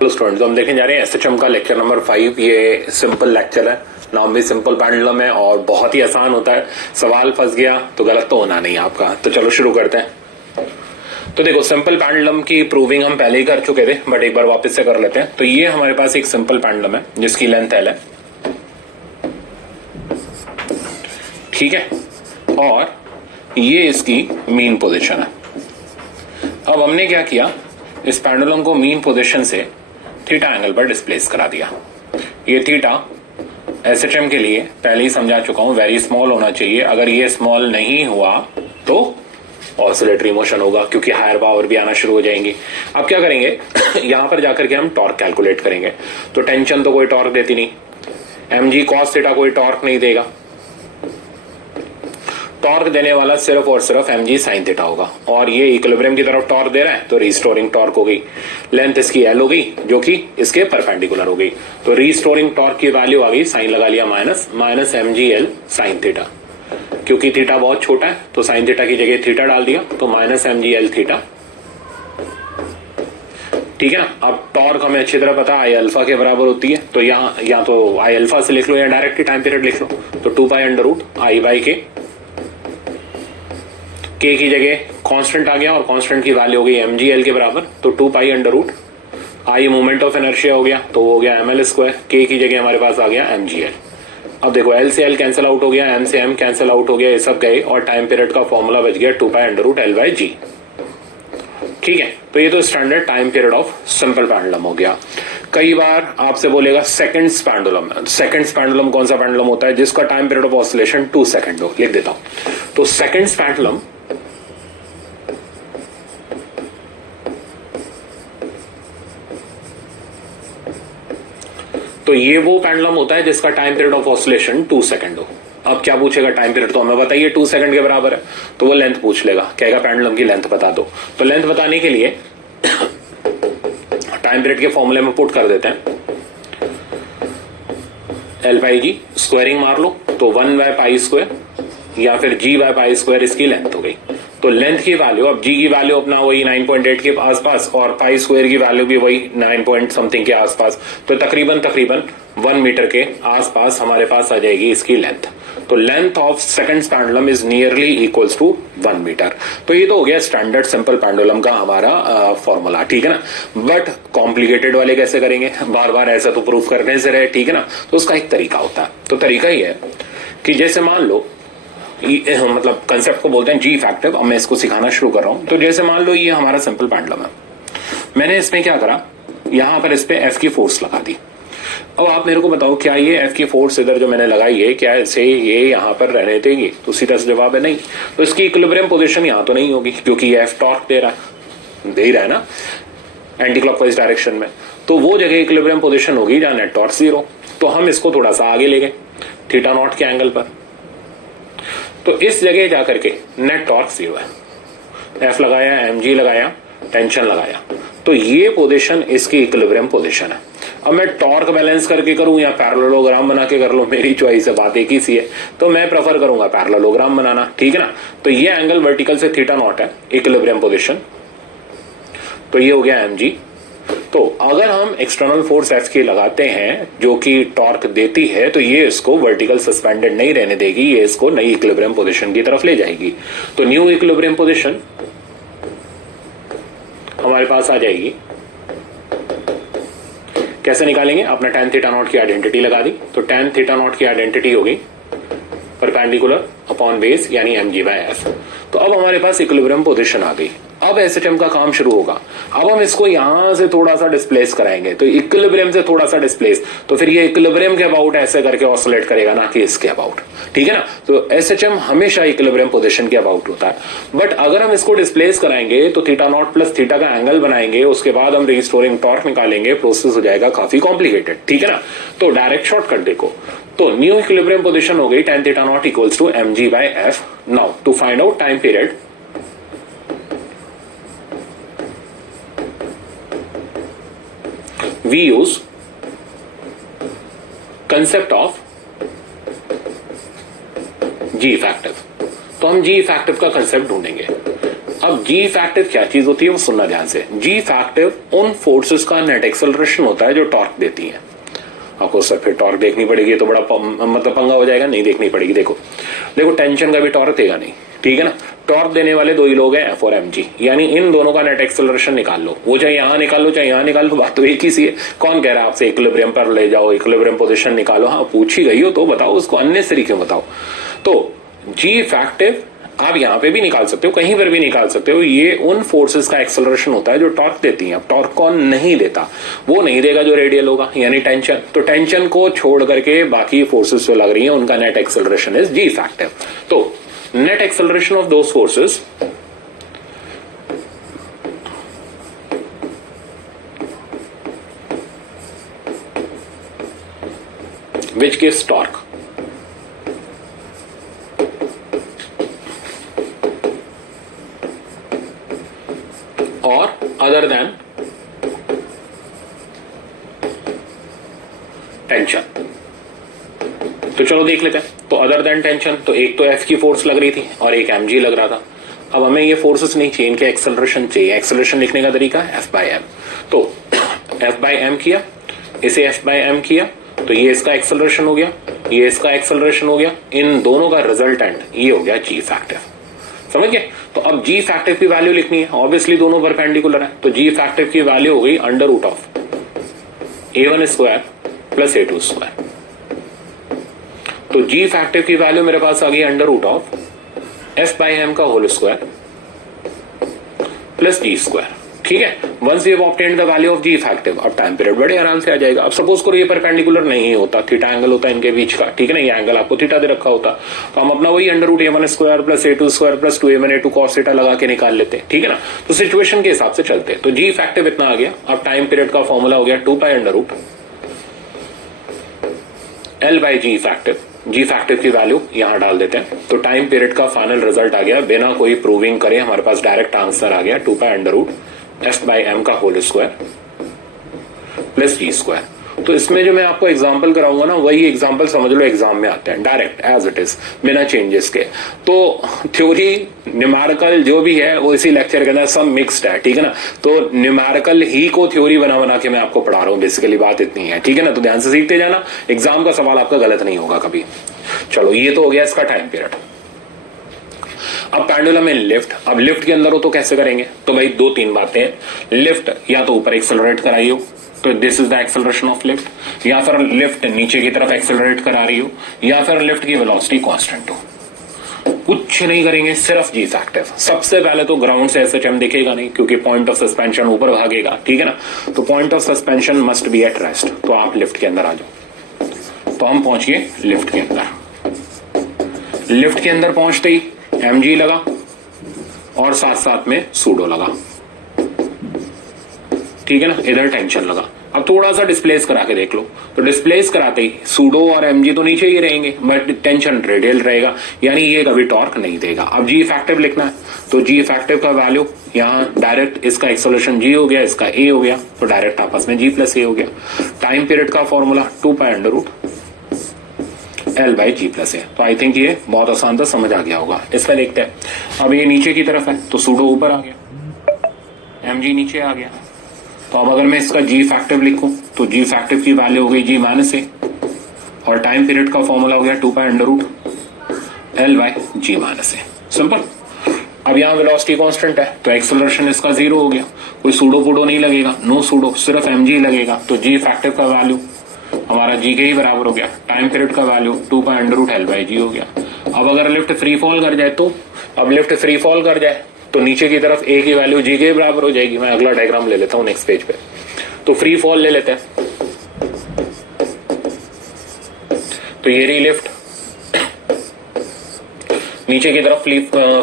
Hello students, हम देखने जा रहे हैं एसएचएम का लेक्चर नंबर 5। ये सिंपल लेक्चर है, नाम भी सिंपल पेंडुलम है और बहुत ही आसान होता है। सवाल फंस गया तो गलत तो होना नहीं आपका। तो चलो शुरू करते हैं। तो देखो, सिंपल पेंडुलम की प्रूविंग हम पहले ही कर चुके थे, बट एक बार वापस से कर लेते हैं। तो ये हमारे पास एक सिंपल पेंडुलम है जिसकी लेंथ एल है, ठीक है, और ये इसकी मीन पोजीशन है। अब हमने क्या किया, इस पेंडुलम को मीन पोजीशन से थीटा एंगल पर डिस्प्लेस करा दिया। ये थीटा एसएचएम के लिए पहले ही समझा चुका हूं, वेरी स्मॉल होना चाहिए। अगर ये स्मॉल नहीं हुआ तो ऑसिलेटरी मोशन होगा, क्योंकि हायर पावर भी आना शुरू हो जाएंगी। अब क्या करेंगे यहां पर जाकर के हम टॉर्क कैलकुलेट करेंगे। तो टेंशन तो कोई टॉर्क देती नहीं, mg cos थीटा कोई टॉर्क नहीं देगा। टॉर्क देने वाला सिर्फ और सिर्फ mg sin थीटा होगा, और ये इक्विलिब्रियम की तरफ टॉर्क दे रहा है तो रिस्टोरिंग टॉर्क हो गई। लेंथ इसकी एल हो गई जो कि इसके परपेंडिकुलर हो गई। तो रिस्टोरिंग टॉर्क की वैल्यू आ गई, साइन लगा लिया minus mg l sin theta. क्योंकि थीटा बहुत छोटा है तो साइन थीटा की जगह थीटा डाल दिया, तो माइनस mg l थीटा, ठीक है। अब टॉर्क हमें अच्छी तरह पता आई अल्फा के बराबर होती है, तो यहाँ या तो आई अल्फा से लिख लो या डायरेक्टली टाइम पीरियड लिख लो। तो 2 pi under root I by k की जगह कांस्टेंट आ गया और कांस्टेंट की वैल्यू हो गई mg l के बराबर, तो 2 pi under root I moment of inertia हो गया, तो हो गया ml स्क्वायर। के की जगह हमारे पास आ गया mg l। अब देखो, l से l कैंसिल आउट हो गया, m से m कैंसिल आउट हो गया, ये सब गए और टाइम पीरियड का फॉर्मूला बच गया 2 pi under root l by G, ठीक है। तो ये तो standard time period of simple pendulum हो गया। कई बार आपसे बोलेगा सेकंड्स पेंडुलम। सेकंड्स पेंडुलम कौन सा पेंडुलम होता है जिसका time period of oscillation 2 second हो, लिख देता हूं। तो सेकंड्स पेंडुलम तो ये वो पेंडुलम होता है जिसका time period of oscillation 2 second हो। अब क्या पूछेगा, टाइम पीरियड तो हमें बताइए 2 सेकंड के बराबर है, तो वो लेंथ पूछ लेगा, कहेगा पेंडुलम की लेंथ बता दो। तो लेंथ बताने के लिए टाइम पीरियड के फॉर्मूले में पुट कर देते हैं, एल बाई जी, स्क्वायरिंग मार लो तो 1 बाय पाई स्क्वायर या फिर g बाय पाई स्क्वायर इसकी लेंथ हो गई। तो लेंथ की वैल्यू, अब g की वैल्यू अपना वही 9.8 के आसपास और पाई स्क्वायर की वैल्यू भी वही 9 पॉइंट समथिंग के आसपास, तो तकरीबन 1 मीटर के आसपास हमारे पास आ जाएगी इसकी लेंथ। तो length of second pendulum is nearly equals to 1 metre. तो ये तो हो गया स्टैंडर्ड सिंपल पेंडुलम का हमारा फॉर्मूला, ठीक है ना। बट कॉम्प्लिकेटेड वाले कैसे करेंगे, बार बार ऐसा तो प्रूफ करने से रहे, ठीक है ना। तो उसका एक तरीका होता है। तो तरीका ही है कि जैसे मान लो, मतलब कंसेप्ट को बोलते हैं जी इफेक्टिव। अब मैं इसको सिखाना शुरू कर रहा हूं। तो जैसे मान लो ये हमारा सिंपल पेंडुलम है, मैंने इसमें क्या करा, यहां पर इस पे एफ की फोर्स लगा दी। अब आप मेरे को बताओ, क्या ये एफ की फोर्स इधर जो मैंने लगाई है, क्या इसे ये यहां पर रहने देगी? तो सीधा सा जवाब है नहीं। तो इसकी इक्विलिब्रियम पोजीशन यहां तो नहीं होगी, क्योंकि ये एफ टॉर्क दे रहा है ना एंटी क्लॉकवाइज डायरेक्शन में। तो वो जगह इक्विलिब्रियम पोजीशन होगी जहां नेट टॉर्क 0। तो हम इसको थोड़ा सा आगे ले गए थीटा नॉट के एंगल पर, तो इस जगह जाकर के नेट टॉर्क 0 है। एफ लगाया, mg लगाया, टेंशन लगाया, तो ये पोजीशन इसकी इक्विलिब्रियम पोजीशन है। अब मैं टॉर्क बैलेंस करके करूं या पैरेललोग्राम बना के कर लूं, मेरी चॉइस है, बात एक ही सी है। तो मैं प्रेफर करूंगा पैरेललोग्राम बनाना, ठीक है ना। तो ये एंगल वर्टिकल से थीटा नॉट है, इक्विलिब्रियम पोजीशन। तो ये हो गया mg। तो अगर हम एक्सटर्नल फोर्स एफ की लगाते हैं जो कि टॉर्क देती है, तो ये इसको वर्टिकल सस्पेंडेड नहीं रहने देगी, ये इसको नई इक्विलिब्रियम पोजीशन की तरफ ले जाएगी। तो न्यू इक्विलिब्रियम पोजीशन हमारे पास आ जाएगी। कैसे निकालेंगे, अपना tan थीटा नॉट की आइडेंटिटी लगा दी। तो tan थीटा नॉट की आइडेंटिटी हो गई परपेंडिकुलर अपॉन बेस यानी mg बाय f। तो अब हमारे पास इक्विलिब्रियम पोजीशन आ गई। अब एसएचएम का काम शुरू होगा। अब हम इसको यहां से थोड़ा सा डिस्प्लेस कराएंगे, तो इक्विलिब्रियम से थोड़ा सा डिस्प्लेस, तो फिर ये इक्विलिब्रियम के अबाउट ऐसे करके ऑसिलेट करेगा, ना कि इसके अबाउट, ठीक है ना। तो एसएचएम हमेशा इक्विलिब्रियम पोजीशन के अबाउट होता है। बट अगर हम इसको डिस्प्लेस कराएंगे तो थीटा नॉट प्लस थीटा का एंगल बनाएंगे, उसके बाद हम रिस्टोरिंग टॉर्क निकालेंगे, प्रोसेस हो जाएगा काफी कॉम्प्लिकेटेड, ठीक है ना। तो डायरेक्ट शॉर्टकट देखो, तो न्यू इक्विलिब्रियम पोजीशन हो गई tan theta not equals to mg by f। Now to find out time period, we use concept of G effective। तो हम G effective का कंसेप्ट ढूंढेंगे। अब जी इफेक्टिव क्या चीज होती है वो सुनना ध्यान से। जी इफेक्टिव उन फोर्सेस का नेट एक्सेलरेशन होता है जो टॉर्क देती है। आपको सर फिर टॉर्क देखनी पड़ेगी तो बड़ा मतलब पंगा हो जाएगा, नहीं देखनी पड़ेगी। देखो टेंशन का भी टॉर्क देगा नहीं, ठीक है ना। टॉर्क देने वाले दो ही लोग हैं, एफ और एम जी, यानी इन दोनों का नेट एक्सेलरेशन निकाल लो। वो चाहे यहां निकाल लो चाहे यहां निकाल लो, बात तो एक ही सी है। कौन कह रहा है आपसे इक्विलिब्रियम पर ले जाओ, इक्विलिब्रियम पोजीशन निकालो? हाँ पूछ ही गई हो तो बताओ, उसको अननेसेसरी क्यों बताओ। तो जी इफेक्टिव आप यहां पे भी निकाल सकते हो, कहीं पर भी निकाल सकते हो। ये उन फोर्सेस का एक्सेलरेशन होता है जो टॉर्क देती हैं। अब टॉर्क कौन नहीं देता? वो नहीं देगा जो रेडियल होगा, यानी टेंशन। तो टेंशन को छोड़ करके बाकी फोर्सेस जो लग रही हैं उनका net acceleration is G effective. तो net acceleration of those forces which gives torque or other than tension. तो चलो देख लेते हैं। तो अदर देन टेंशन, तो एक तो एफ की फोर्स लग रही थी और एक एम जी लग रहा था। अब हमें ये फोर्सेस नहीं चाहिए, इनके एक्सेलरेशन चाहिए। एक्सेलरेशन लिखने का तरीका है एफ बाई एम। तो एफ बाई एम किया, इसे एफ बाई एम किया, तो ये इसका एक्सेलरेशन हो गया, ये इसका एक्सेलरेशन हो गया। इन दोनों का रिजल्टेंट ये हो गया जी इफेक्टिव। समझ गए? तो अब जी इफेक्टिव की वैल्यू लिखनी है, ऑब्वियसली दोनों परपेंडिकुलर है। तो जी इफेक्टिव की वैल्यू हो गई under root of A1 square plus A2 square. तो जी इफेक्टिव की वैल्यू मेरे पास आ गई under root of f by m का whole square plus g square. ठीक है, once we have obtained the value of g effective, अब टाइम पीरियड बड़े आराम से आ जाएगा। अब सपोज करो ये परपेंडिकुलर नहीं होता, थीटा एंगल होता है इनके बीच का, ठीक है ना, ये एंगल आपको थीटा दे रखा होता, तो हम अपना वही under root A1 square plus A2 square plus 2A1 A2 cos theta लगा के निकाल लेते, ठीक है ना। तो सिचुएशन के हिसाब से चलते। तो जी इफेक्टिव इतना आ गया। अब टाइम पीरियड का फॉर्मूला हो गया 2 pi under root L by ji effective. G effective की वैल्यू यहां डाल देते हैं। तो टाइम पीरियड का फाइनल रिजल्ट आ गया, बिना कोई प्रूविंग करे हमारे पास डायरेक्ट आंसर आ गया 2 pi under root f by m का whole square plus g square. तो इसमें जो मैं आपको एग्जांपल कराऊंगा ना, वही एग्जांपल समझ लो एग्जाम में आते हैं डायरेक्ट एज इट इज, बिना चेंजेस के। तो थ्योरी न्यूमेरिकल जो भी है वो इसी लेक्चर के अंदर सब मिक्स्ड है, ठीक है ना। तो न्यूमेरिकल ही को थ्योरी बना बना के मैं आपको पढ़ा रहा हूं, बेसिकली बात इतनी है, ठीक है ना। तो ध्यान से सीखते जाना, एग्जाम का सवाल आपका गलत नहीं होगा कभी। चलो ये तो हो गया इसका टाइम पीरियड। अब पेंडुलम इन लिफ्ट, अब लिफ्ट के अंदर हो तो कैसे करेंगे? तो भाई 2-3 बातें। लिफ्ट या तो ऊपर एक्सेलरेट कराई हो तो this is the acceleration of lift, या फिर लिफ्ट नीचे की तरफ एक्सेलरेट करा रही हो, या फिर लिफ्ट की वेलोसिटी कांस्टेंट हो। कुछ नहीं करेंगे, सिर्फ जी फैक्टिव। सबसे पहले तो ग्राउंड से एसएचएम दिखेगा नहीं, क्योंकि पॉइंट ऑफ सस्पेंशन ऊपर भागेगा, ठीक है ना। तो point of suspension must be at rest. तो आप लिफ्ट के अंदर आ जाओ। तो हम पहुंच गए लिफ्ट के अंदर। लिफ्ट के अंदर पहुंचते ही एमजी लगा और साथ साथ में सूडो लगा, ठीक है ना। इधर टेंशन लगा। अब थोड़ा सा डिस्प्लेस करा के देख लो। तो डिस्प्लेस कराते ही सूडो और एमजी तो नीचे ही रहेंगे, बट टेंशन रेडियल रहेगा, यानी ये कभी टॉर्क नहीं देगा। अब जी इफेक्टिव लिखना है, तो जी इफेक्टिव का वैल्यू यहां डायरेक्ट, इसका एक्सेलरेशन जी हो गया, इसका ए हो गया, तो डायरेक्ट आपस में जी प्लस ए हो गया। टाइम पीरियड का formula 2 pi under root L by G plus A. तो आई थिंक ये बहुत आसान था, समझ आ गया होगा। इसमें देखते हैं, अब ये नीचे की तरफ है तो सूडो ऊपर आ गया, एम जी नीचे आ गया। तो अब अगर मैं इसका जी फैक्टिव लिखूं तो जी फैक्टिव की वैल्यू हो गई जी माइनस ए, और टाइम पीरियड का फॉर्मूला हो गया 2 pi under root L by g minus a. Simple. अब यहाँ वेलोसिटी कांस्टेंट है तो एक्सेलरेशन इसका 0 हो गया, कोई सूडो पुडो नहीं लगेगा, नो सूडो, सिर्फ एम जी लगेगा। तो जी फैक्टिव का वैल्यू हमारा जी के ही बराबर हो गया। टाइम पीरियड का value 2 pi under root L by G हो गया। अब अगर लिफ्ट फ्री फॉल कर जाए तो, अब लिफ्ट फ्री फॉल कर जाए तो नीचे की तरफ ए की वैल्यू जी के बराबर हो जाएगी। मैं अगला डायग्राम ले लेता हूं नेक्स्ट पेज पे। तो फ्री फॉल ले लेते हैं। तो ये रही लिफ्ट, नीचे की तरफ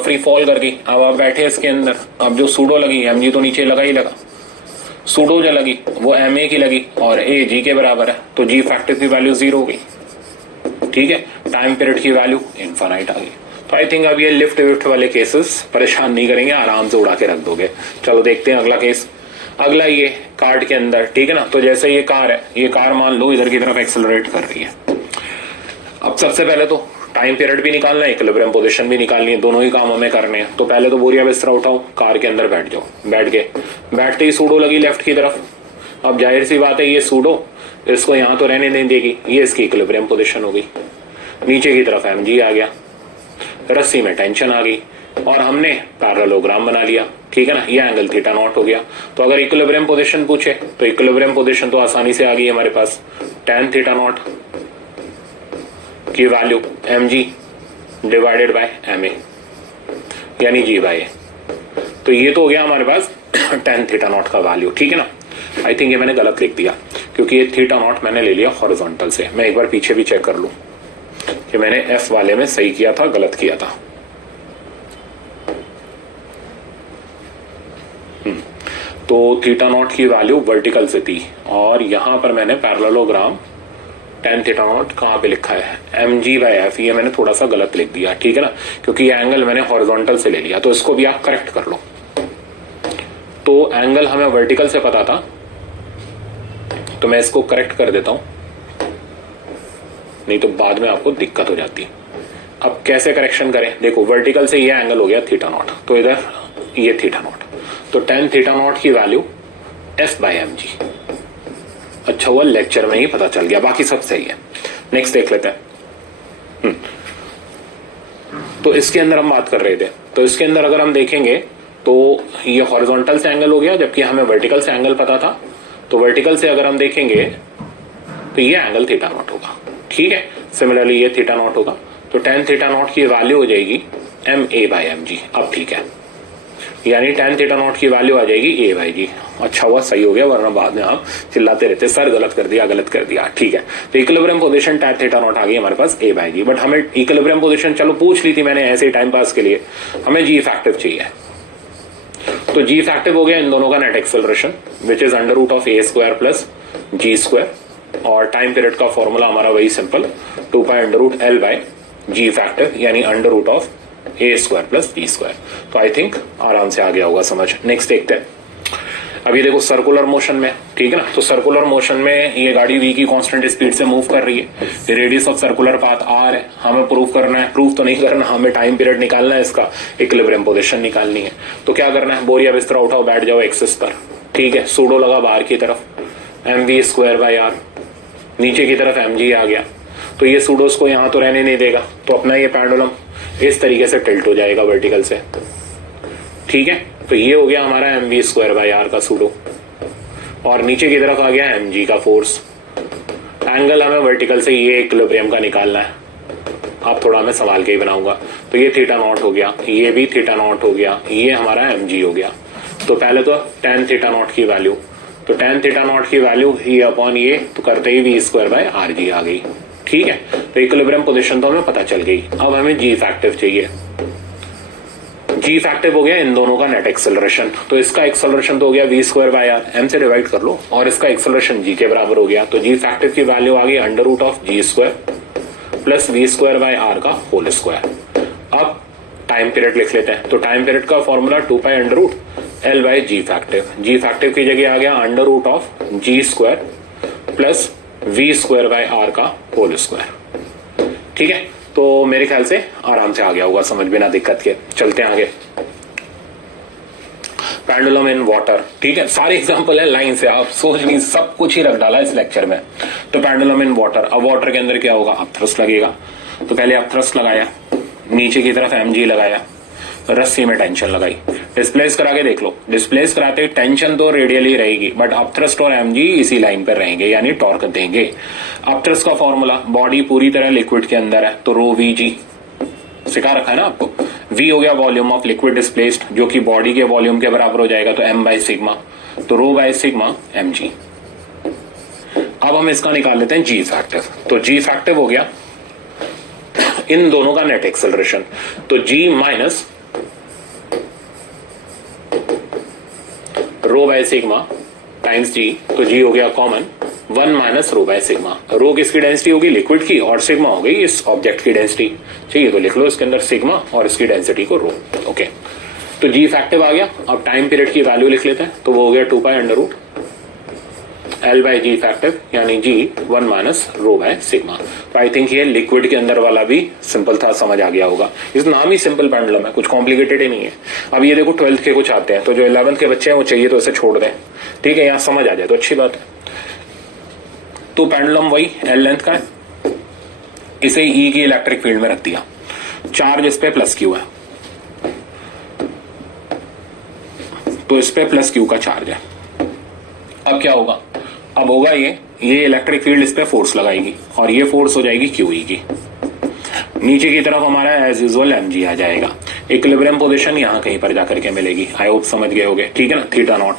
फ्री फॉल कर गई। अब आप बैठे इसके अंदर, अब जो सूडो लगी, एम जी तो नीचे लगा ही लगा, सूडो जो लगी वो एम ए की लगी और ए जी के बराबर है, तो जी फैक्टिव की वैल्यू 0 हो गई, ठीक है। टाइम पीरियड की वैल्यू इनफाइनाइट आ गई। तो आई थिंक अब ये लिफ्ट विफ्ट वाले केसेस परेशान नहीं करेंगे, आराम से उड़ा के रख दोगे। चलो देखते हैं अगला केस। अगला ये कार्ड के अंदर, ठीक है ना। तो जैसे ये कार है, ये कार मान लो इधर की तरफ एक्सेलरेट कर रही है। अब सबसे पहले तो टाइम पीरियड भी निकालना है, इक्विलिब्रियम पोजीशन भी निकालनी है, दोनों ही काम हमें करने हैं। तो पहले तो बोरिया बिस्तरा उठाओ, कार के अंदर बैठ जाओ, बैठते ही सूडो लगी लेफ्ट की तरफ। अब जाहिर सी बात है ये सूडो इसको यहां तो रहने नहीं देगी, ये इसकी इक्विलिब्रियम पोजीशन हो गई। नीचे की तरफ mg आ गया, रस्सी में टेंशन आ गई और हमने पैरेललोग्राम बना लिया, ठीक है ना। ये एंगल थीटा नॉट हो गया। तो अगर इक्विलिब्रियम पोजीशन पूछे तो इक्विलिब्रियम पोजीशन तो आसानी से आ गई हमारे पास, tan थीटा नॉट की value mg divided by ma यानी g बाय a। तो ये तो हो गया हमारे पास tan थीटा नॉट का वैल्यू, ठीक है ना। आई थिंक ये मैंने गलत लिख दिया क्योंकि ये थीटा नॉट मैंने ले लिया हॉरिजॉन्टल से। मैं एक बार पीछे भी चेक कर लूं कि मैंने एफ वाले में सही किया था गलत किया था। तो थीटा नॉट की वैल्यू वर्टिकल से थी और यहां पर मैंने पैरेललोग्राम tan थीटा नॉट कहां पे लिखा है mg बाय f, ये मैंने थोड़ा सा गलत लिख दिया, ठीक है ना, क्योंकि ये एंगल मैंने हॉरिजॉन्टल से ले लिया। तो इसको भी आप करेक्ट कर लो। तो एंगल हमें वर्टिकल से पता था तो मैं इसको करेक्ट कर देता हूं, नहीं तो बाद में आपको दिक्कत हो जाती। अब कैसे करेक्शन करें, देखो वर्टिकल से ये एंगल हो गया थीटा नॉट, तो इधर ये थीटा नॉट, तो tan थीटा नॉट की वैल्यू f बाय mg। अच्छा हुआ लेक्चर में ही पता चल गया, बाकी सब सही है। नेक्स्ट देख लेते हैं। तो इसके अंदर हम बात कर रहे थे, तो इसके अंदर अगर हम देखेंगे तो ये हॉरिजॉन्टल से एंगल हो गया जबकि हमें वर्टिकल से एंगल पता था। तो वर्टिकल से अगर हम देखेंगे तो ये एंगल थीटा नॉट होगा, ठीक है। सिमिलरली ये थीटा नॉट होगा, तो tan थीटा नॉट की वैल्यू हो जाएगी ma बाय mg। अब ठीक है, यानी tan थीटा नॉट की वैल्यू आ जाएगी a बाय g। अच्छा हुआ सही हो गया, वरना बाद में आप चिल्लाते रहते सर गलत कर दिया, ठीक है। तो equilibrium position tan theta not आ गई हमारे पास a बाय g। बट हमें इक्विलिब्रियम पोजीशन चलो पूछ ली थी मैंने ऐसे ही टाइम पास के लिए, हमें g इफेक्टिव चाहिए। तो g इफेक्टिव हो गया इन दोनों का net acceleration which is under root of a square plus g square, और टाइम पीरियड का फॉर्मूला हमारा वही simple 2 pi under root l by g effective यानी under root of a square plus b square. तो I think आराम से आ गया होगा समझ। नेक्स्ट देखते हैं। अभी देखो सर्कुलर मोशन में, ठीक है ना, तो सर्कुलर मोशन में ये गाड़ी v की कांस्टेंट स्पीड से मूव कर रही है, radius of circular path r है, हमें प्रूव करना है, प्रूफ तो नहीं करना, हमें टाइम पीरियड निकालना है, इसका इक्विलिब्रियम पोजीशन निकालनी है। तो क्या करना है, बोरिया बिस्तरा उठाओ, बैठ जाओ एक्सिस पर, ठीक है। सूडो लगा बाहर की तरफ, mv स्क्वायर बाय r, नीचे की तरफ mg आ गया। तो ये सूडोस को यहां तो रहने नहीं देगा, तो अपना ये पेंडुलम इस तरीके से टिल्ट हो जाएगा वर्टिकल से, ठीक है। तो ये हो गया हमारा mv स्क्वायर बाय r का सूडो, और नीचे की तरफ आ गया mg का फोर्स। एंगल हमें वर्टिकल से ये इक्विलिब्रियम का निकालना है, आप थोड़ा मैं संभाल के ही बनाऊंगा। तो ये थीटा नॉट हो गया, ये भी थीटा नॉट हो गया, ये हमारा mg हो गया। तो पहले तो tan थीटा नॉट की वैल्यू, तो tan थीटा नॉट की वैल्यू ये अपॉन ये, तो करते ही v स्क्वायर बाय rg आ गई, ठीक है। तो इक्विलिब्रियम पोजीशन तो हमें पता चल गई। अब हमें g इफेक्टिव चाहिए। g इफेक्टिव हो गया इन दोनों का नेट एक्सेलरेशन, तो इसका एक्सेलरेशन तो हो गया v square by r, m से डिवाइड कर लो, और इसका एक्सेलरेशन g के बराबर हो गया। तो g इफेक्टिव की वैल्यू आ गई under root of g square plus v square by r का होल स्क्वायर। अब टाइम पीरियड लिख लेते हैं। तो टाइम पीरियड का formula 2 pi under root l by g effective, g effective की जगह आ गया under root of g square plus v square by r का होल स्क्वायर, ठीक है। तो मेरे ख्याल से आराम से आ गया होगा समझ, बिना दिक्कत के। चलते हैं आगे। पेंडुलम इन वाटर, ठीक है, सारे एग्जांपल है लाइन से, आप सोच नहीं, सब कुछ ही रख डाला इस लेक्चर में। तो पेंडुलम इन वाटर, अब वाटर के अंदर क्या होगा, अब थ्रस्ट लगेगा। तो पहले आप थ्रस्ट लगाया, नीचे की तरफ mg लगाया, रस्सी में टेंशन लगाई, डिस्प्लेस करा के देख लो, डिस्प्लेस कराते टेंशन तो रेडियली रहेगी बट अप थ्रस्ट और mg इसी लाइन पर रहेंगे यानी टॉर्क देंगे। अप थ्रस्ट का फॉर्मूला, बॉडी पूरी तरह लिक्विड के अंदर है तो रो vg सिखा रखा है ना आपको। v हो गया वॉल्यूम ऑफ लिक्विड डिस्प्लेस्ड जो कि बॉडी के वॉल्यूम के बराबर हो जाएगा, तो m बाय सिग्मा, तो रो बाय सिग्मा mg। अब हम इसका निकाल लेते हैं g फैक्टर। तो g फैक्टर हो गया इन दोनों का नेट एक्सेलरेशन, तो g minus rho by sigma times G, तो जी हो गया common 1 minus rho by sigma. Rho किसकी डेंसिटी होगी, लिक्विड की, और सिग्मा हो गई इस ऑब्जेक्ट की डेंसिटी, चाहिए तो लिख लो इसके अंदर सिग्मा और इसकी डेंसिटी को रो, ओके। तो जी इफेक्टिव आ गया। अब टाइम पीरियड की वैल्यू लिख लेते हैं, तो वो हो गया 2 pi under root L by ji effective यानी G 1 minus rho by sigma. तो आई थिंक ये लिक्विड के अंदर वाला भी सिंपल था, समझ आ गया होगा। इस नाम ही सिंपल पेंडुलम है, कुछ कॉम्प्लिकेटेड ही नहीं है। अब ये देखो 12th के कुछ आते हैं, तो जो 11th के बच्चे हैं वो चाहिए तो इसे छोड़ दें, ठीक है, यहाँ समझ आ जाए तो अच्छी बात है। तो पेंडुलम वही L लेंथ का है, इसे E की इलेक्ट्रिक फील्ड में रख दिया, चार्ज इस पे प्लस क्यू है, तो इस पे प्लस क्यू का चार्ज है। अब क्या होगा, अब होगा ये इलेक्ट्रिक फील्ड इस पे फोर्स लगाएगी और ये फोर्स हो जाएगी क्यू ई की। नीचे की तरफ हमारा एज यूजुअल mg आ जाएगा। इक्विलिब्रियम पोजीशन यहां कहीं पर जाकर के मिलेगी, आई होप समझ गए होगे, ठीक है ना। थीटा नॉट,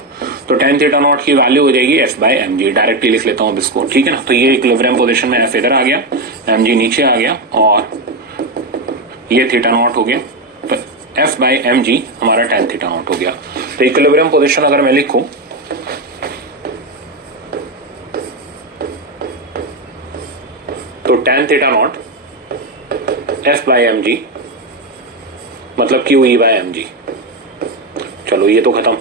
तो tan थीटा नॉट की वैल्यू हो जाएगी f बाय mg, डायरेक्टली लिख लेता हूं इसको, ठीक है ना। तो ये इक्विलिब्रियम पोजीशन में f इधर आ गया, mg नीचे आ गया और ये थीटा नॉट हो गया, तो f बाय mg हमारा tan थीटा नॉट हो गया। तो इक्विलिब्रियम पोजीशन अगर मैं लिखूं तो tan theta not f by mg मतलब क्यू ई बाय mg। चलो ये तो खत्म।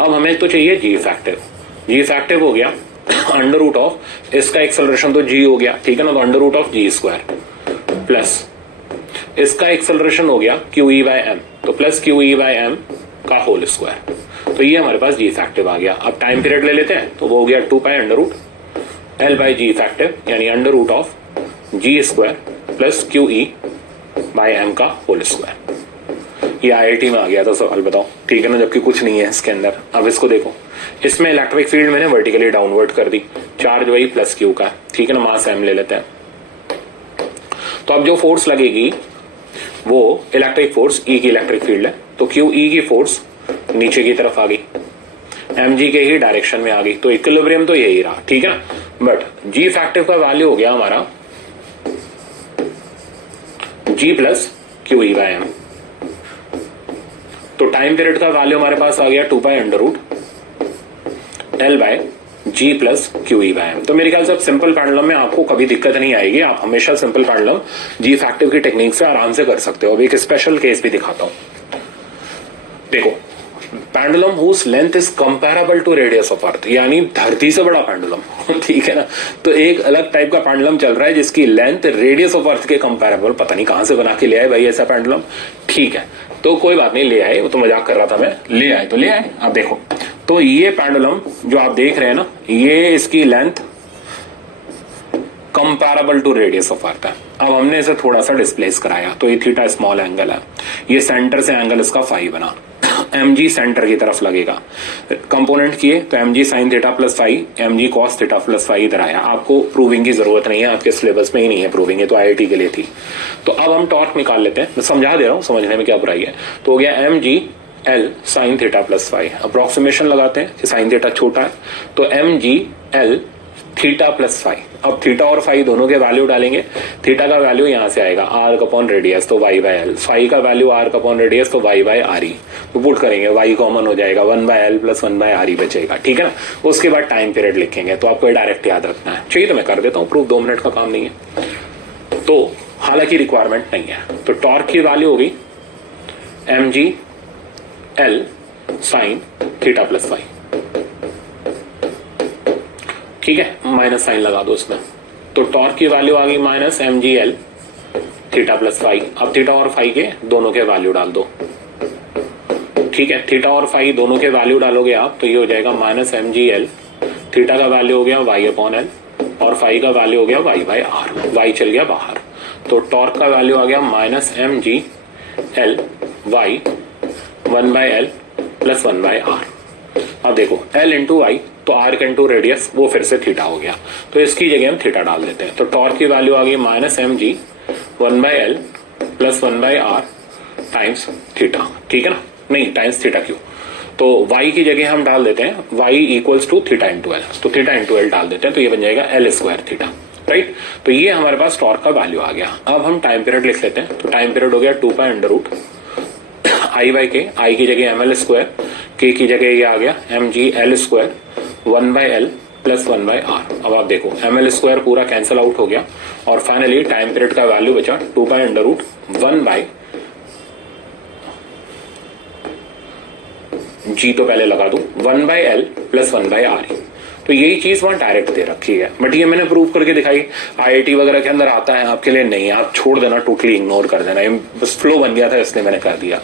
अब हमें तो चाहिए जी इफेक्टिव। जी इफेक्टिव हो गया अंडर रूट ऑफ इसका एक्सेलरेशन तो जी हो गया, ठीक है ना, तो under root of ji square plus इसका एक्सेलरेशन हो गया क्यू ई बाय एम, तो plus Q E by M का होल स्क्वायर। तो ये हमारे पास जी इफेक्टिव आ गया। अब टाइम पीरियड ले लेते हैं, तो वो हो गया 2 pi under root L by ji effective यानी under root of ji square plus Q E by M का होल स्क्वायर। ये आईआईटी में आ गया था सवाल, बताओ, ठीक है ना, जबकि कुछ नहीं है इसके अंदर। अब इसको देखो, इसमें इलेक्ट्रिक फील्ड मैंने वर्टिकली डाउनवर्ड कर दी, चार्ज वही प्लस क्यू का, ठीक है ना, मास एम ले लेते हैं। तो अब जो फोर्स लगेगी वो इलेक्ट्रिक फोर्स ई की इलेक्ट्रिक फील्ड है, तो क्यू ई की फोर्स नीचे की तरफ आ गई, एम जी के ही डायरेक्शन में आ गई, तो इक्विलिब्रियम तो यही रहा, ठीक है ना। बट जी इफेक्टिव का वैल्यू हो गया हमारा G plus Q E by M. तो टाइम पीरियड का वैल्यू हमारे पास आ गया 2 pi under root L by G plus Q E by M. तो मेरे ख्याल से अब सिंपल पेंडुलम में आपको कभी दिक्कत नहीं आएगी, आप हमेशा सिंपल पेंडुलम जी इफेक्टिव की टेक्निक से आराम से कर सकते हो। अब एक स्पेशल केस भी दिखाता हूं। देखो, pendulum whose length is comparable to radius of earth, यानी धरती से बड़ा पेंडुलम, ठीक है ना। तो एक अलग टाइप का पेंडुलम चल रहा है जिसकी लेंथ रेडियस ऑफ अर्थ के कंपैरेबल, पता नहीं कहां से बना के ले आए भाई ऐसा पेंडुलम, ठीक है, तो कोई बात नहीं, ले आए, वो तो मजाक कर रहा था मैं, ले आए तो ले आए। अब देखो, तो ये पेंडुलम जो आप देख रहे हैं ना, ये इसकी length comparable to radius of earth है। अब हमने इसे थोड़ा सा डिस्प्लेस कराया, तो ये थीटा स्मॉल एंगल है, ये सेंटर से एंगल इसका फाई बना, एम जी सेंटर की तरफ लगेगा, कंपोनेंट किए तो m g sine theta plus phi, m g cos theta plus phi इधर आया। आपको प्रूविंग की जरूरत नहीं है, आपके सिलेबस में ही नहीं है प्रूविंग, ये तो आईआईटी के लिए थी। तो अब हम टॉर्क निकाल लेते हैं, मैं समझा दे रहा हूं, समझने में क्या बुराई है। तो हो गया m g l sine theta plus phi, approximation लगाते हैं, साइन थीटा छोटा है, तो m g l theta plus phi. अब थीटा और फाई दोनों के वैल्यू डालेंगे, थीटा का वैल्यू यहां से आएगा आर अपॉन रेडियस, तो वाई बाय एल, फाई का वैल्यू आर अपॉन रेडियस, तो वाई बाय आर ई, तो पुट करेंगे, वाई कॉमन हो जाएगा, 1 by l plus 1 by R e बचेगा, ठीक है ना। उसके बाद टाइम पीरियड लिखेंगे, तो आपको डायरेक्ट याद रखना है, चाहिए तो मैं कर देता हूं प्रूफ, 2 मिनट का काम नहीं है, तो हालांकि रिक्वायरमेंट नहीं है। तो टॉर्क की वैल्यू होगी m g l sine theta plus phi, ठीक है, माइनस साइन लगा दो उसमें, तो टॉर्क की वैल्यू आ गई minus m g l theta plus phi. अब थीटा और फाई के दोनों के वैल्यू डाल दो, ठीक है, थीटा और फाई दोनों के वैल्यू डालोगे आप, तो ये हो जाएगा minus m g l, theta का वैल्यू हो गया वाई अपॉन एल और फाई का वैल्यू हो गया वाई बाय आर, वाई चल गया बाहर, तो टॉर्क का वैल्यू आ गया minus m g l y 1 by l plus 1 by R. अब देखो एल इंटू वाई, तो आर्क इंटू रेडियस, वो फिर से थीटा हो गया, तो इसकी जगह हम थीटा डाल देते हैं, तो टॉर्क की वैल्यू आ गई minus m g 1 by l plus 1 by R times theta, ठीक है ना, नहीं टाइम्स थीटा क्यों, तो y की जगह हम डाल देते हैं y equals to theta into l, तो थीटा इंटू एल डाल देते हैं, तो ये बन जाएगा एल स्क्वायर थीटा, राइट। तो ये हमारे पास टॉर्क का वैल्यू आ गया। अब हम टाइम पीरियड लिख लेते हैं, तो टाइम पीरियड हो गया 2 pi under root I by k, I की जगह एम एल स्क्वायर, के की जगह ये आ गया m g l square 1 by l plus 1 by R. अब आप देखो एम एल स्क्वायर पूरा कैंसिल आउट हो गया और फाइनली टाइम पीरियड का वैल्यू बचा 2 pi under root 1 by g, तो पहले लगा दू 1 by l plus 1 by R, तो यही चीज वहां डायरेक्ट दे रखी है, बट ये मैंने प्रूव करके दिखाई। आईआईटी वगैरह के अंदर आता है, आपके लिए नहीं है, आप छोड़ देना, टोटली इग्नोर कर देना, ये बस फ्लो बन गया था इसलिए मैंने कर दिया।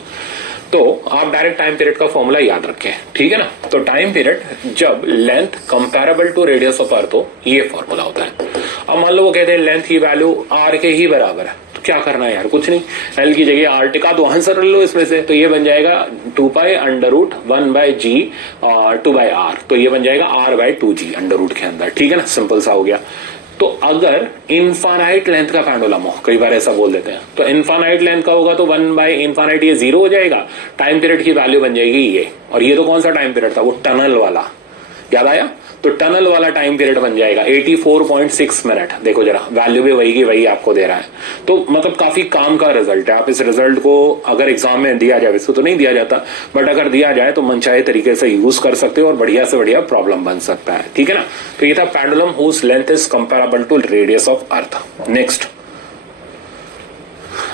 तो आप डायरेक्ट टाइम पीरियड का फॉर्मूला याद रखें, ठीक है ना। तो टाइम पीरियड जब length comparable to radius of earth हो, ये फॉर्मूला होता है। अब मान लो वो कहते हैं लेंथ की वैल्यू आर के ही बराबर है, तो क्या करना है यार, कुछ नहीं, एल की जगह आर टिका दो, आंसर लो इसमें से। तो ये बन जाएगा 2π√1/g 2/r, तो ये बन जाएगा r/2g अंडर रूट के अंदर, ठीक है ना, सिंपल सा हो गया। तो अगर इनफाइनाइट लेंथ का पेंडुलम हो, कई बार ऐसा बोल देते हैं, तो इनफाइनाइट लेंथ का होगा तो 1/∞ ये 0 हो जाएगा, टाइम पीरियड की वैल्यू बन जाएगी ये। और ये तो कौन सा टाइम पीरियड था, वो टनल वाला, याद आया, तो टनल वाला टाइम पीरियड बन जाएगा 84.6 मिनट। देखो जरा, वैल्यू भी वही की वही आपको दे रहा है, तो मतलब काफी काम का रिजल्ट है। आप इस रिजल्ट को अगर एग्जाम में दिया जाए, वैसे तो नहीं दिया जाता, बट अगर दिया जाए तो मनचाहे तरीके से यूज कर सकते हो और बढ़िया से बढ़िया प्रॉब्लम बन सकता है, ठीक है ना। तो ये था pendulum whose length is comparable to radius of earth. Next,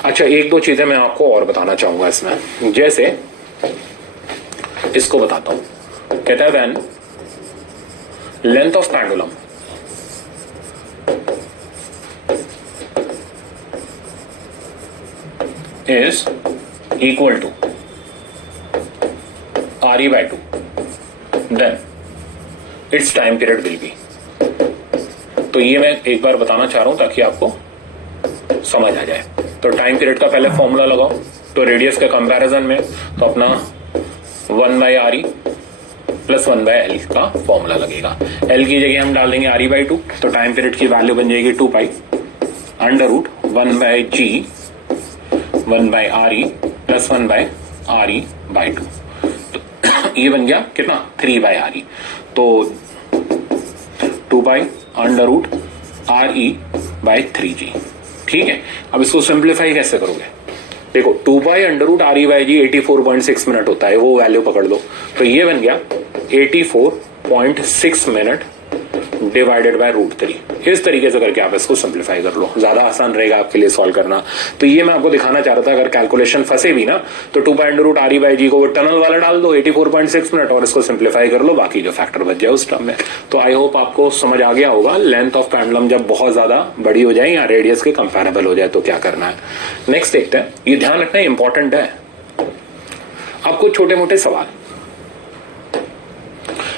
अच्छा एक दो चीजें मैं आपको और बताना चाहूंगा इसमें, जैसे इसको बताता हूं, कहता है when length of pendulum is equal to re/2, then its time period will be। तो ये मैं एक बार बताना चाह रहा हूं ताकि आपको समझ आ जाए। तो टाइम पीरियड का पहले फॉर्मूला लगाओ, तो रेडियस के कंपैरिजन में तो अपना 1/re प्लस 1/l का फॉर्मूला लगेगा। l की जगह हम डाल देंगे re/2, तो टाइम पीरियड की वैल्यू बन जाएगी 2π √1/g 1/re प्लस 1/re/2, तो ये बन गया कितना 3/re, तो 2π √re/3g, ठीक है। अब इसको सिंप्लीफाई कैसे करोगे, देखो 2π √re/g 84.6 मिनट होता है, वो वैल्यू पकड़ लो, तो ये बन गया 84.6 मिनट डिवाइडेड बाय √3। इस तरीके से करके आप इसको सिंप्लीफाई कर लो, ज्यादा आसान रहेगा आपके लिए सॉल्व करना। तो ये मैं आपको दिखाना चाह रहा था, अगर कैलकुलेशन फंसे भी ना तो 2π √re/g को वो टनल वाला डाल दो 84.6 मिनट और इसको सिंप्लीफाई कर लो, बाकी जो फैक्टर बच जाए उस टर्म में। तो आई होप आपको समझ आ गया होगा, लेंथ ऑफ पेंडुलम जब बहुत ज्यादा बड़ी हो जाए या रेडियस के कंपेरेबल हो जाए तो क्या करना है। नेक्स्ट देखते हैं, ये ध्यान रखना इंपॉर्टेंट है। अब कुछ छोटे मोटे सवाल,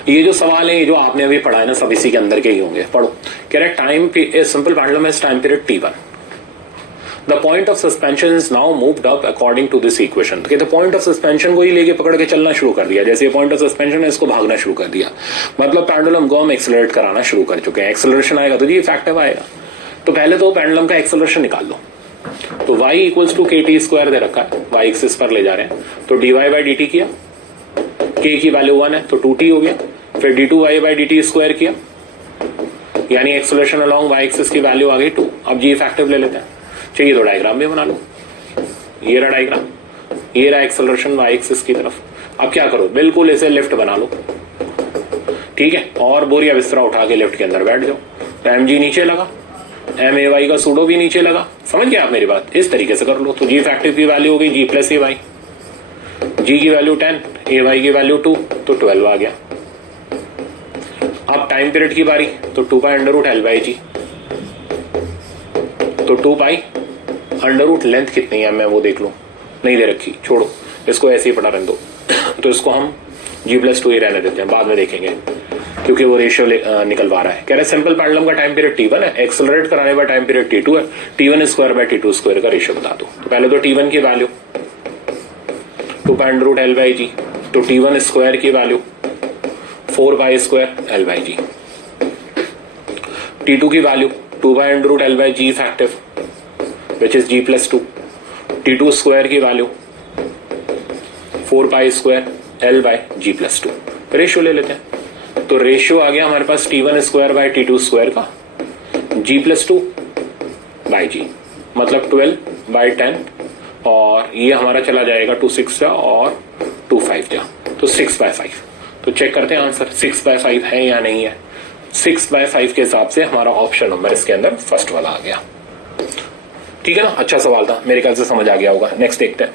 ये जो सवाल है, ये जो आपने अभी पढ़ा है ना, सब इसी के अंदर के ही होंगे, पढ़ो। कह रहे time simple pendulum is time period t1, the point of suspension is now moved up according to this equation. तो पॉइंट ऑफ सस्पेंशन को ही लेके पकड़ के चलना शुरू कर दिया, जैसे पॉइंट ऑफ सस्पेंशन है इसको भागना शुरू कर दिया, मतलब पेंडुलम को हम एक्सेलरेट कराना शुरू कर चुके हैं। एक्सेलरेशन आएगा तो जी इफेक्टिव आएगा। तो पहले तो पेंडुलम का एक्सेलरेशन निकाल लो, तो y इक्वल्स टू kt² दे रखा है, y एक्सिस पर ले जा रहे हैं, तो dy/dt किया, k की वैल्यू 1 है तो 2t हो गया, फिर d2y/dt² किया, यानी एक्सेलरेशन अलोंग y एक्सिस की वैल्यू आ गई 2। अब जी इफेक्टिव ले लेते हैं, चाहिए तो डायग्राम भी बना लो, ये रहा डायग्राम, ये रहा एक्सेलरेशन y एक्सिस की तरफ। अब क्या करो, बिल्कुल इसे लिफ्ट बना लो, ठीक है, और बोरिया बिस्तरा उठा के लिफ्ट के अंदर बैठ जाओ, तो mg नीचे लगा, may का सूडो भी नीचे लगा, समझ गए आप मेरी बात, इस तरीके से कर लो। तो जी इफेक्टिव की वैल्यू हो गई g प्लस ay, g की वैल्यू 10, ay की वैल्यू 2, तो 12 आ गया। अब टाइम पीरियड की बारी, तो 2π √l/g, तो 2π √ लेंथ कितनी है मैं वो देख लूं, नहीं दे रखी, छोड़ो इसको ऐसे ही पढ़ा रहने दो। तो इसको हम g+2 ही रहने देते हैं, बाद में देखेंगे क्योंकि वो रेशियो निकलवा रहा है। कह रहे सिंपल पेंडुलम का टाइम पीरियड t1 है, एक्सेलरेट कराने का टाइम पीरियड t2 है, t1² का रेशियो बता दो। तो पहले तो t1 की वैल्यू 2π √l/g, तो t1² की वैल्यू 4π² l/g, t2 की value 2π √l/g effective which is g+2, t2² की वैल्यू 4π² l/g+2। रेशियो ले लेते हैं, तो रेशियो आ गया हमारे पास t1² का g+2/g, मतलब 12/10, और ये हमारा चला जाएगा 2 6 जा और 2 5 जा, तो 6/5। तो चेक करते हैं आंसर 6/5 है या नहीं है। 6/5 के हिसाब से हमारा ऑप्शन नंबर इसके अंदर फर्स्ट वाला आ गया, ठीक है ना। अच्छा सवाल था, मेरे ख्याल से समझ आ गया होगा। नेक्स्ट देखते हैं।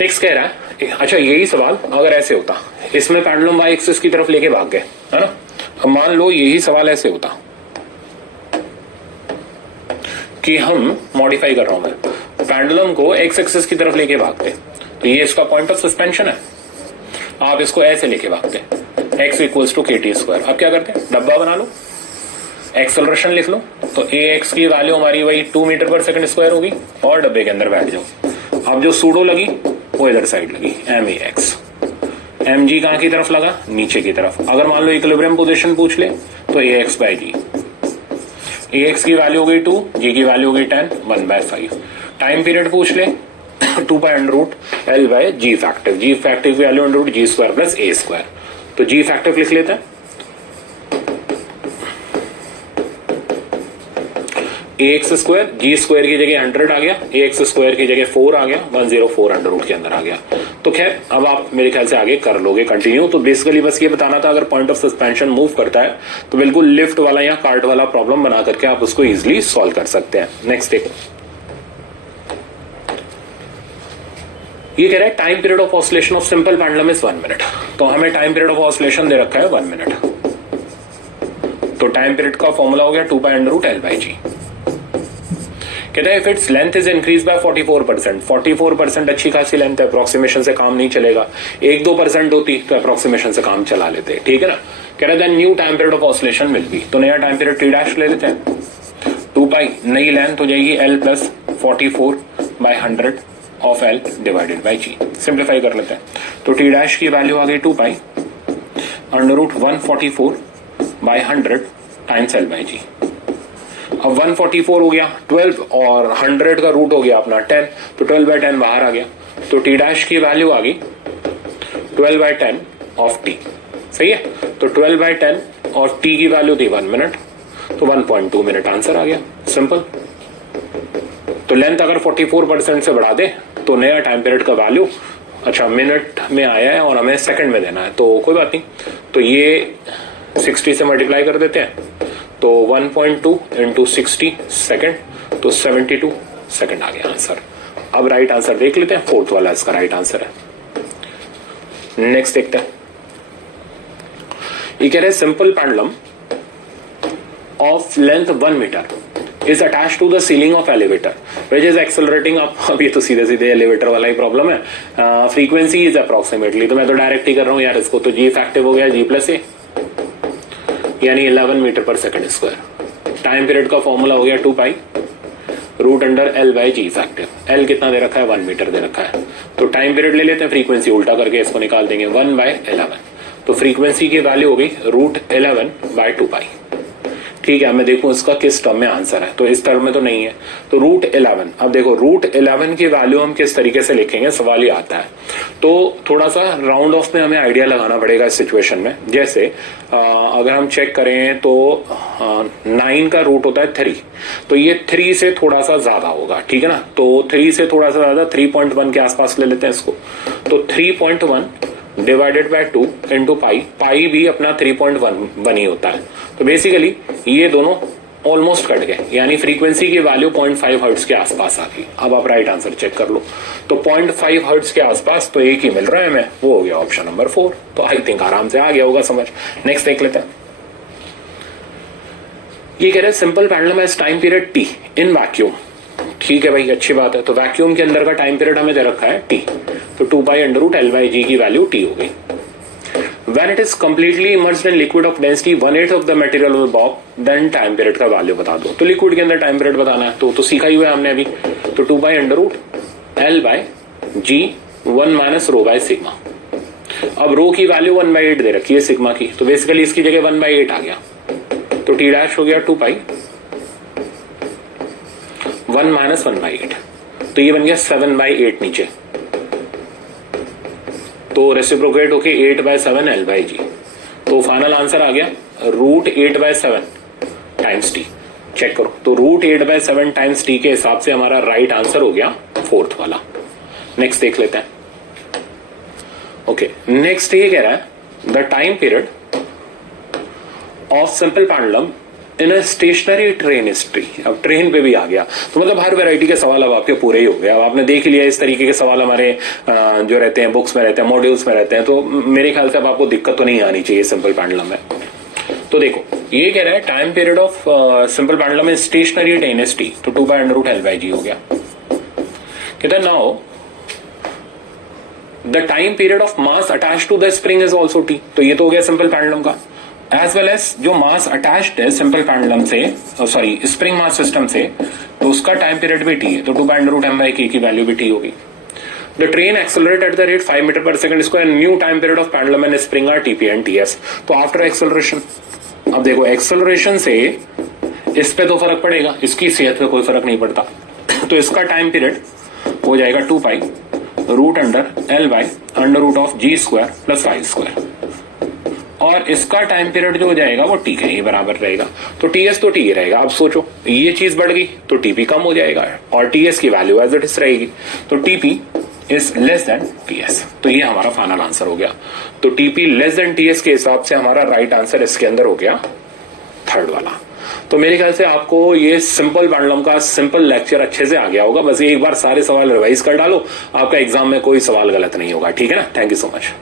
नेक्स्ट कह रहा है अच्छा यही सवाल अगर ऐसे होता, इसमें पेंडुलम वाई एक्सिस की तरफ लेके भाग गए, है ना। अब मान लो यही सवाल ऐसे होता कि हम मॉडिफाई कर रहा हूं मैं, पेंडुलम को एक्स एक्सिस की तरफ लेके भागते, तो ये इसका पॉइंट ऑफ सस्पेंशन है, आप इसको ऐसे लेके भागते, x equals to KT square. अब क्या करते हैं, डब्बा बना लो, एक्सेलरेशन लिख लो, तो ax की वैल्यू हमारी वही 2 मीटर पर सेकंड स्क्वायर होगी, और डब्बे के अंदर बैठ जाओ। अब जो सूडो लगी वो इधर साइड लगी, max, mg कहां की तरफ लगा, नीचे की तरफ। अगर मान लो इक्विलिब्रियम पोजीशन पूछ ले तो ax बाय g, ax की वैल्यू हो गई 2, g की वैल्यू हो गई 10, 1/5। टाइम पीरियड पूछ ले 2 by under root L by G effective, G effective की वैल्यू under root G square plus A square, तो G फैक्टिव लिख लेते हैं। ax स्क्वायर, G स्क्वायर की जगह 100 आ गया, ax स्क्वायर की जगह 4 आ गया, 104 अंडर रूट के अंदर आ गया। तो खैर अब आप मेरे ख्याल से आगे कर लोगे कंटिन्यू। तो बेसिकली बस ये बताना था, अगर पॉइंट ऑफ सस्पेंशन मूव करता है तो बिल्कुल लिफ्ट वाला या कार्ट वाला प्रॉब्लम बना करके आप उसको इजिली सॉल्व कर सकते हैं। नेक्स्ट देखो, ये कह रहा है time period of oscillation of simple pendulum is 1 minute. तो हमें टाइम पीरियड ऑफ ऑसिलेशन दे रखा है 1 मिनट, तो टाइम पीरियड का फॉर्मूला हो गया 2 by under root L by G। कहता है if its length is increase by 44%, 44% अच्छी खासी लेंथ है, अप्रोक्सीमेशन से काम नहीं चलेगा, 1-2% होती तो अप्रोक्सीमेशन से काम चला लेते, ठीक है ना। कह रहा है new time period of oscillation will be, तो नया टाइम पीरियड T डैश ले लेते हैं, 2 पाई, नई लेंथ हो जाएगी L plus 44 by 100 of L divided by G। Simplify कर लेते हैं, तो T डैश की वैल्यू आ गई 2 pi under root 144 by 100 times L by G। अब 144 हो गया 12 और 100 का रूट हो गया अपना 10, तो 12 बाय 10 बाहर आ गया, तो T डैश की वैल्यू आ गई 12 बाय 10 ऑफ T। सही है, तो 12 बाय 10 और T की वैल्यू थी 1 मिनट, तो 1.2 मिनट आंसर आ गया, सिंपल। तो लेंथ अगर 44% से बढ़ा दे तो नया टाइम पीरियड का वैल्यू अच्छा मिनट में आया है और हमें सेकंड में देना है, तो कोई बात नहीं, तो ये 60 से मल्टीप्लाई कर देते हैं, तो 1.2 इंटू 60 सेकेंड, तो 72 सेकेंड आ गया आंसर। अब राइट आंसर देख लेते हैं, फोर्थ वाला इसका राइट आंसर है। नेक्स्ट देखते हैं, ये कह रहे हैं simple pendulum of length 1 metre is attached to the ceiling of elevator which is accelerating up। अब ये तो सीधे सीधे एलिवेटर वाला ही प्रॉब्लम है। फ्रीक्वेंसी इज अप्रोक्सीमेटली, तो मैं तो डायरेक्ट ही कर रहा हूं यार इसको, तो G फैक्टिव हो गया G प्लस A यानी 11 मीटर पर सेकंड स्क्वायर। टाइम पीरियड का फॉर्मूला हो गया 2 pi root under L by G effective. L कितना दे रखा है 1 मीटर दे रखा है, तो टाइम पीरियड ले लेते हैं, फ्रीक्वेंसी उल्टा करके इसको निकाल देंगे 1 बाय 11, तो फ्रीक्वेंसी की वैल्यू हो गई रूट 11 बाय 2 पाई। ठीक है, मैं देखूं इसका किस टर्म में आंसर है, तो इस टर्म में तो नहीं है, तो रूट 11। अब देखो रूट 11 की वैल्यू हम किस तरीके से लिखेंगे, सवाल ही आता है, तो थोड़ा सा राउंड ऑफ में हमें आइडिया लगाना पड़ेगा इस सिचुएशन में। जैसे अगर हम चेक करें तो 9 का रूट होता है 3, तो ये 3 से थोड़ा सा ज्यादा होगा, ठीक है ना, तो 3 से थोड़ा सा ज्यादा 3.1 के आसपास ले लेते हैं इसको, तो 3.1 डिवाइडेड बाय 2 इंटू पाई, पाई भी अपना 3.1 ही होता है, तो बेसिकली ये दोनों ऑलमोस्ट कट गए, यानी फ्रीक्वेंसी की वैल्यू 0.5 हर्ट्ज के आसपास आ गई। अब आप राइट आंसर चेक कर लो, तो 0.5 हर्ट्ज के आसपास तो एक ही मिल रहा है हमें, वो हो गया ऑप्शन नंबर 4, तो आई थिंक आराम से आ गया होगा समझ। नेक्स्ट देख लेते हैं, ये कह रहे हैं simple pendulum has time period T in vacuum. ठीक है भाई, अच्छी बात है, तो वैक्यूम के अंदर का टाइम पीरियड हमें दे रखा है T, तो 2 pi under root L by G की वैल्यू T हो गई। When it is completely immersed in liquid of density 1/8 of the material of the box, then time period का वैल्यू बता दो। तो लिक्विड के अंदर टाइम पीरियड बताना है, तो सीखा ही हुआ है हमने अभी, तो 2 pi under root L by G 1 minus rho by sigma. अब रो की वैल्यू 1/8 दे रखी है सिग्मा की, तो बेसिकली इसकी जगह 1/8 आ गया, तो T डैश हो गया 2 पाई 1 माइनस 1/8, तो ये बन गया 7/8 नीचे, तो रेसिप्रोकेट होके 8/7 L बाय G, तो फाइनल आंसर आ गया रूट 8/7 टाइम्स T। चेक करो, तो रूट 8/7 टाइम्स T के हिसाब से हमारा राइट आंसर हो गया फोर्थ वाला। नेक्स्ट देख लेते हैं, ओके नेक्स्ट ये कह रहा है the time period of simple pendulum in a stationary train history. अब ट्रेन पे भी आ गया, तो मतलब हर वैरायटी के सवाल अब आपके पूरे ही हो गए। अब आपने देख लिया इस तरीके के सवाल हमारे जो रहते हैं बुक्स में रहते हैं, मॉड्यूल्स में रहते हैं, तो मेरे ख्याल से अब आपको दिक्कत तो नहीं आनी चाहिए सिंपल पेंडुलम में। तो देखो ये कह रहा है time period of simple pendulum in stationary train history, तो 2/√L/G हो गया। कहता है now the time period of mass attach to the spring is also T, तो ये तो हो गया सिंपल पेंडुलम का। एज वेल एज जो मास अटैच्ड है सिंपल पेंडुलम से, सॉरी स्प्रिंग मास सिस्टम से, तो उसका टाइम पीरियड भी T है, तो 2/√M/K की वैल्यू भी T होगी। The train accelerate at the rate 5 metre पर second square, new time period of pendulum and spring are TP and TS। तो आफ्टर एक्सेलरेशन, अब देखो एक्सेलरेशन से इस पे तो फर्क पड़ेगा, इसकी सेहत पे कोई फर्क नहीं पड़ता, तो इसका टाइम पीरियड हो जाएगा 2π√L/√G² + 5², और इसका टाइम पीरियड जो हो जाएगा वो T के बराबर रहेगा। तो TS तो T रहेगा। अब सोचो ये चीज बढ़ गई तो TP कम हो जाएगा और TS की वैल्यू एज इट इज रहेगी, तो TP is less than TS। तो ये हमारा फाइनल आंसर हो गया। तो TP लेस देन TS के हिसाब से हमारा राइट आंसर इसके अंदर हो गया थर्ड वाला। तो मेरे ख्याल से आपको ये सिंपल पेंडुलम का सिंपल लेक्चर अच्छे से आ गया होगा। बस एक बार सारे सवाल रिवाइज कर डालो, आपका एग्जाम में कोई सवाल गलत नहीं होगा। ठीक है ना? Thank you so much.